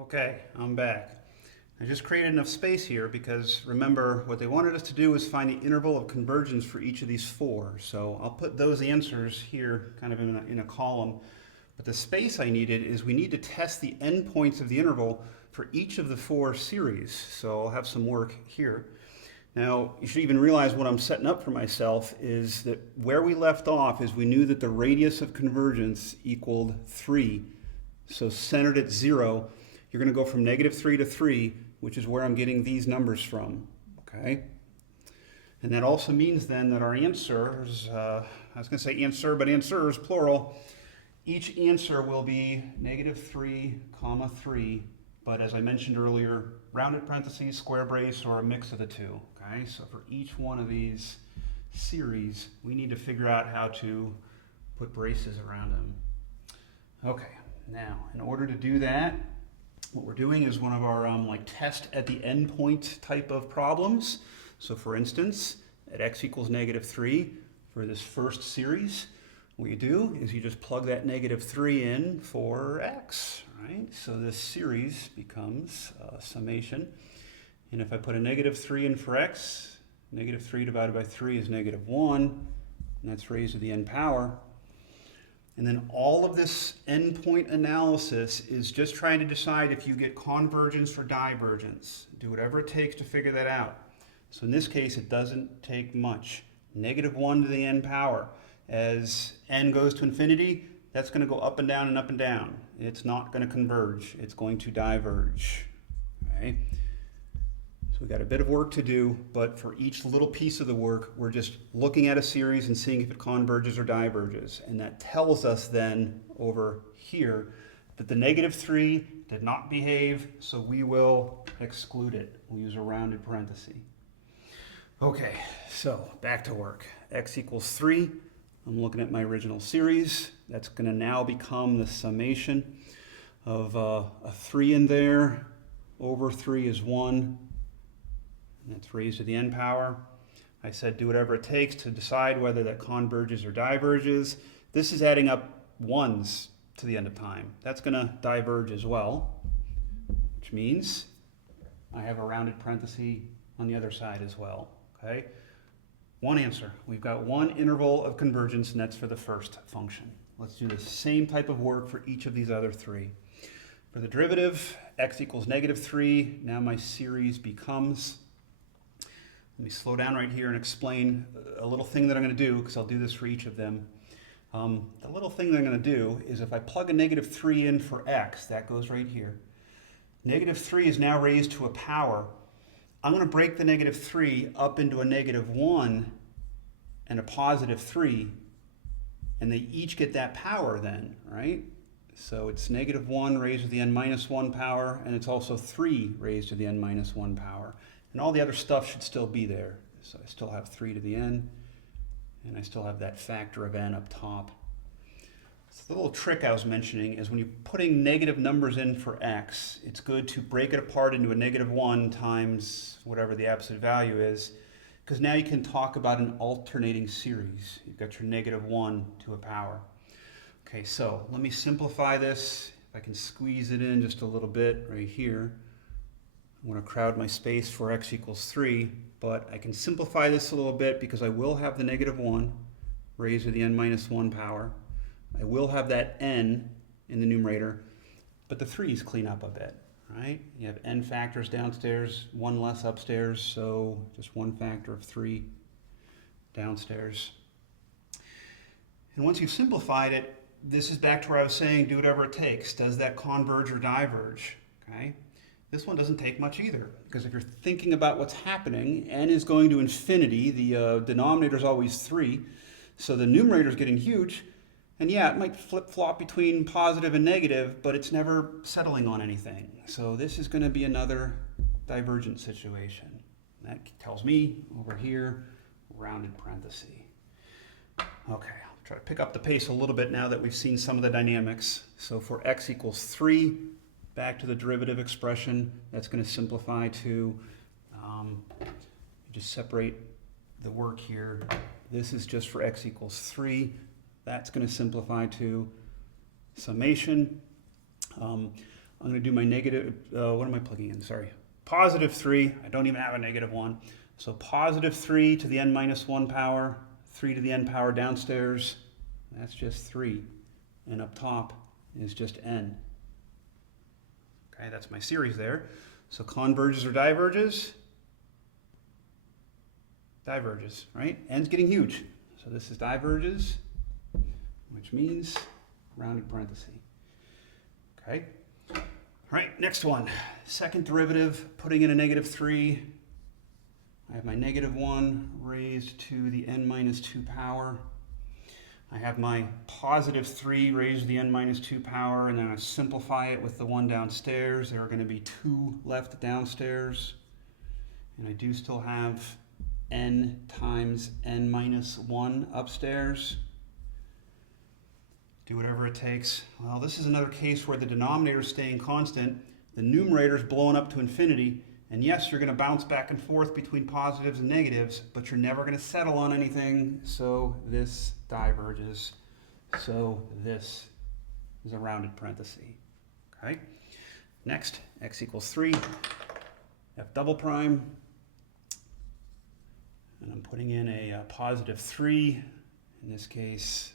Okay, I'm back. I just created enough space here because remember what they wanted us to do was find the interval of convergence for each of these four. So I'll put those answers here kind of in a column. But the space I needed is we need to test the endpoints of the interval for each of the four series. So I'll have some work here. Now, you should even realize what I'm setting up for myself is that where we left off is we knew that the radius of convergence equaled 3. So centered at 0, you're going to go from -3 to 3, which is where I'm getting these numbers from, okay? And that also means then that our answers, I was going to say answer, but answers, plural, each answer will be -3, 3, but as I mentioned earlier, rounded parentheses, square brace, or a mix of the two, okay? So for each one of these series, we need to figure out how to put braces around them. Okay, now, in order to do that, what we're doing is one of our like test at the endpoint type of problems. So for instance, at x equals -3 for this first series, what you do is you just plug that -3 in for x, right? So this series becomes a summation. And if I put a -3 in for x, -3 divided by 3 is -1, and that's raised to the n power. And then all of this endpoint analysis is just trying to decide if you get convergence or divergence. Do whatever it takes to figure that out. So in this case, it doesn't take much. -1 to the n power. As n goes to infinity, that's going to go up and down and up and down. It's not going to converge. It's going to diverge. Okay? So we've got a bit of work to do, but for each little piece of the work, we're just looking at a series and seeing if it converges or diverges. And that tells us then over here that the -3 did not behave, so we will exclude it. We'll use a rounded parenthesis. Okay, so back to work. X equals 3. I'm looking at my original series. That's going to now become the summation of a 3 in there. Over 3 is 1. And that's raised to the n power. I said do whatever it takes to decide whether that converges or diverges. This is adding up 1s to the end of time. That's going to diverge as well, which means I have a rounded parenthesis on the other side as well. Okay? One answer. We've got one interval of convergence, and that's for the first function. Let's do the same type of work for each of these other three. For the derivative, x equals -3. Now my series becomes, let me slow down right here and explain a little thing that I'm going to do, because I'll do this for each of them. The little thing that I'm going to do is if I plug a -3 in for x, that goes right here. -3 is now raised to a power. I'm going to break the -3 up into a -1 and a +3, and they each get that power then, right? So it's -1 raised to the n-1 power, and it's also 3 raised to the n-1 power. And all the other stuff should still be there. So I still have 3 to the n, and I still have that factor of n up top. So the little trick I was mentioning is when you're putting negative numbers in for x, it's good to break it apart into a -1 times whatever the absolute value is, because now you can talk about an alternating series. You've got your -1 to a power. Okay, so let me simplify this. If I can squeeze it in just a little bit right here. I want to crowd my space for x equals 3, but I can simplify this a little bit because I will have the -1 raised to the n-1 power. I will have that n in the numerator, but the 3's clean up a bit, right? You have n factors downstairs, 1 less upstairs, so just 1 factor of 3 downstairs. And once you've simplified it, this is back to where I was saying, do whatever it takes. Does that converge or diverge? Okay. This one doesn't take much either, because if you're thinking about what's happening, n is going to infinity, the denominator is always 3, so the numerator is getting huge, and yeah, it might flip-flop between positive and negative, but it's never settling on anything. So this is going to be another divergent situation. That tells me, over here, rounded parenthesis. Okay, I'll try to pick up the pace a little bit now that we've seen some of the dynamics. So for x equals 3, back to the derivative expression, that's going to simplify to, just separate the work here. This is just for x equals 3. That's going to simplify to summation. I'm going to do my negative, what am I plugging in? Sorry. Positive 3. I don't even have a negative 1. So positive 3 to the n minus 1 power, 3 to the n power downstairs. That's just 3. And up top is just n. Okay, that's my series there. So converges or diverges? Diverges, right? N's getting huge. So this is diverges, which means rounded parenthesis. Okay. All right, next one. Second derivative, putting in a negative 3. I have my negative 1 raised to the n minus 2 power. I have my positive 3 raised to the n minus 2 power, and then I simplify it with the 1 downstairs. There are going to be 2 left downstairs. And I do still have n times n minus 1 upstairs. Do whatever it takes. Well, this is another case where the denominator is staying constant, the numerator is blowing up to infinity, and yes, you're going to bounce back and forth between positives and negatives, but you're never going to settle on anything, so this diverges. So this is a rounded parenthesis. Okay. Next, x equals 3, f double prime, and I'm putting in a positive 3, in this case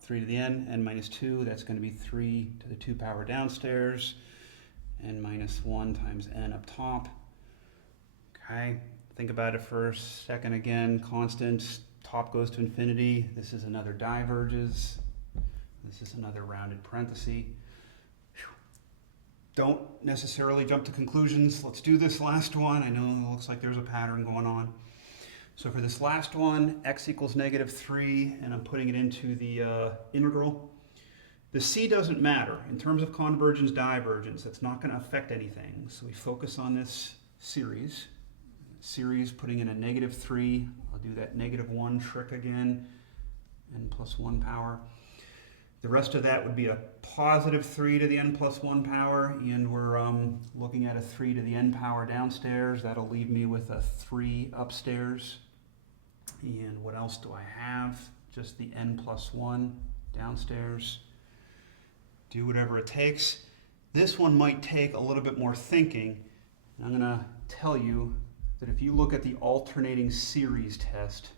3 to the n minus 2, that's going to be 3 to the 2 power downstairs, n minus 1 times n up top. Okay, think about it for a second again. Constant, top goes to infinity. This is another diverges. This is another rounded parenthesis. Don't necessarily jump to conclusions. Let's do this last one. I know it looks like there's a pattern going on. So for this last one, x equals negative 3, and I'm putting it into the integral. The c doesn't matter. In terms of convergence, divergence, that's not going to affect anything. So we focus on this series. Series putting in a negative 3. I'll do that negative 1 trick again, n plus 1 power. The rest of that would be a positive 3 to the n plus 1 power, and we're looking at a 3 to the n power downstairs. That'll leave me with a 3 upstairs. And what else do I have? Just the n plus 1 downstairs. Do whatever it takes. This one might take a little bit more thinking. And I'm going to tell you that if you look at the alternating series test,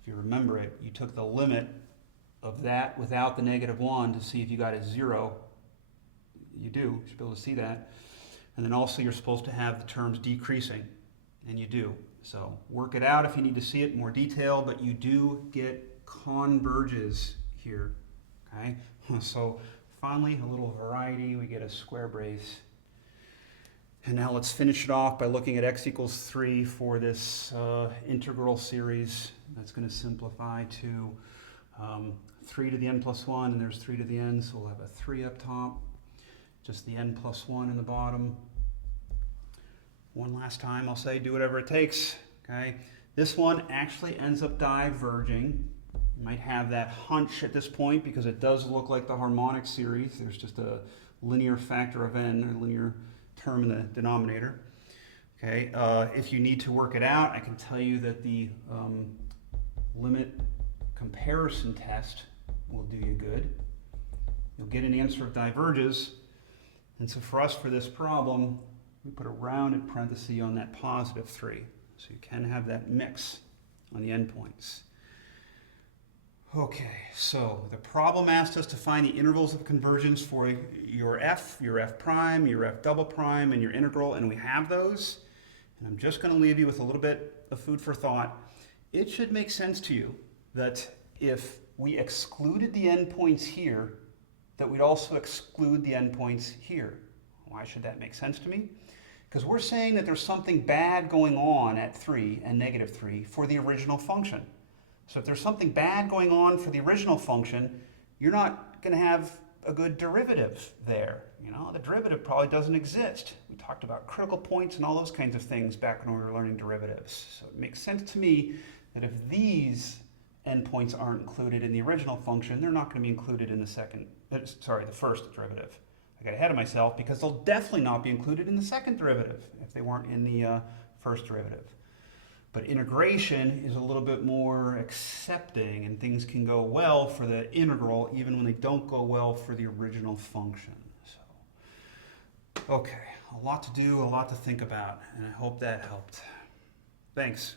if you remember it, you took the limit of that without the negative 1 to see if you got a 0. You do. You should be able to see that. And then also you're supposed to have the terms decreasing, and you do. So work it out if you need to see it in more detail, but you do get converges here. Okay? So finally, a little variety. We get a square brace. And now let's finish it off by looking at x equals 3 for this integral series. That's going to simplify to 3 to the n plus 1, and there's 3 to the n, so we'll have a 3 up top. Just the n plus 1 in the bottom. One last time, I'll say do whatever it takes. Okay. This one actually ends up diverging. You might have that hunch at this point because it does look like the harmonic series. There's just a linear factor of n, or linear term in the denominator. Okay, if you need to work it out, I can tell you that the limit comparison test will do you good. You'll get an answer of diverges. And so for us, for this problem, we put a rounded parenthesis on that positive 3. So you can have that mix on the endpoints. Okay, so the problem asked us to find the intervals of convergence for your f prime, your f double prime, and your integral, and we have those. And I'm just going to leave you with a little bit of food for thought. It should make sense to you that if we excluded the endpoints here, that we'd also exclude the endpoints here. Why should that make sense to me? Because we're saying that there's something bad going on at 3 and negative 3 for the original function. So if there's something bad going on for the original function, you're not going to have a good derivative there. You know, the derivative probably doesn't exist. We talked about critical points and all those kinds of things back when we were learning derivatives. So it makes sense to me that if these endpoints aren't included in the original function, they're not going to be included in the the first derivative. I got ahead of myself because they'll definitely not be included in the second derivative if they weren't in the first derivative. But integration is a little bit more accepting, and things can go well for the integral even when they don't go well for the original function. So, okay, a lot to do, a lot to think about, and I hope that helped. Thanks.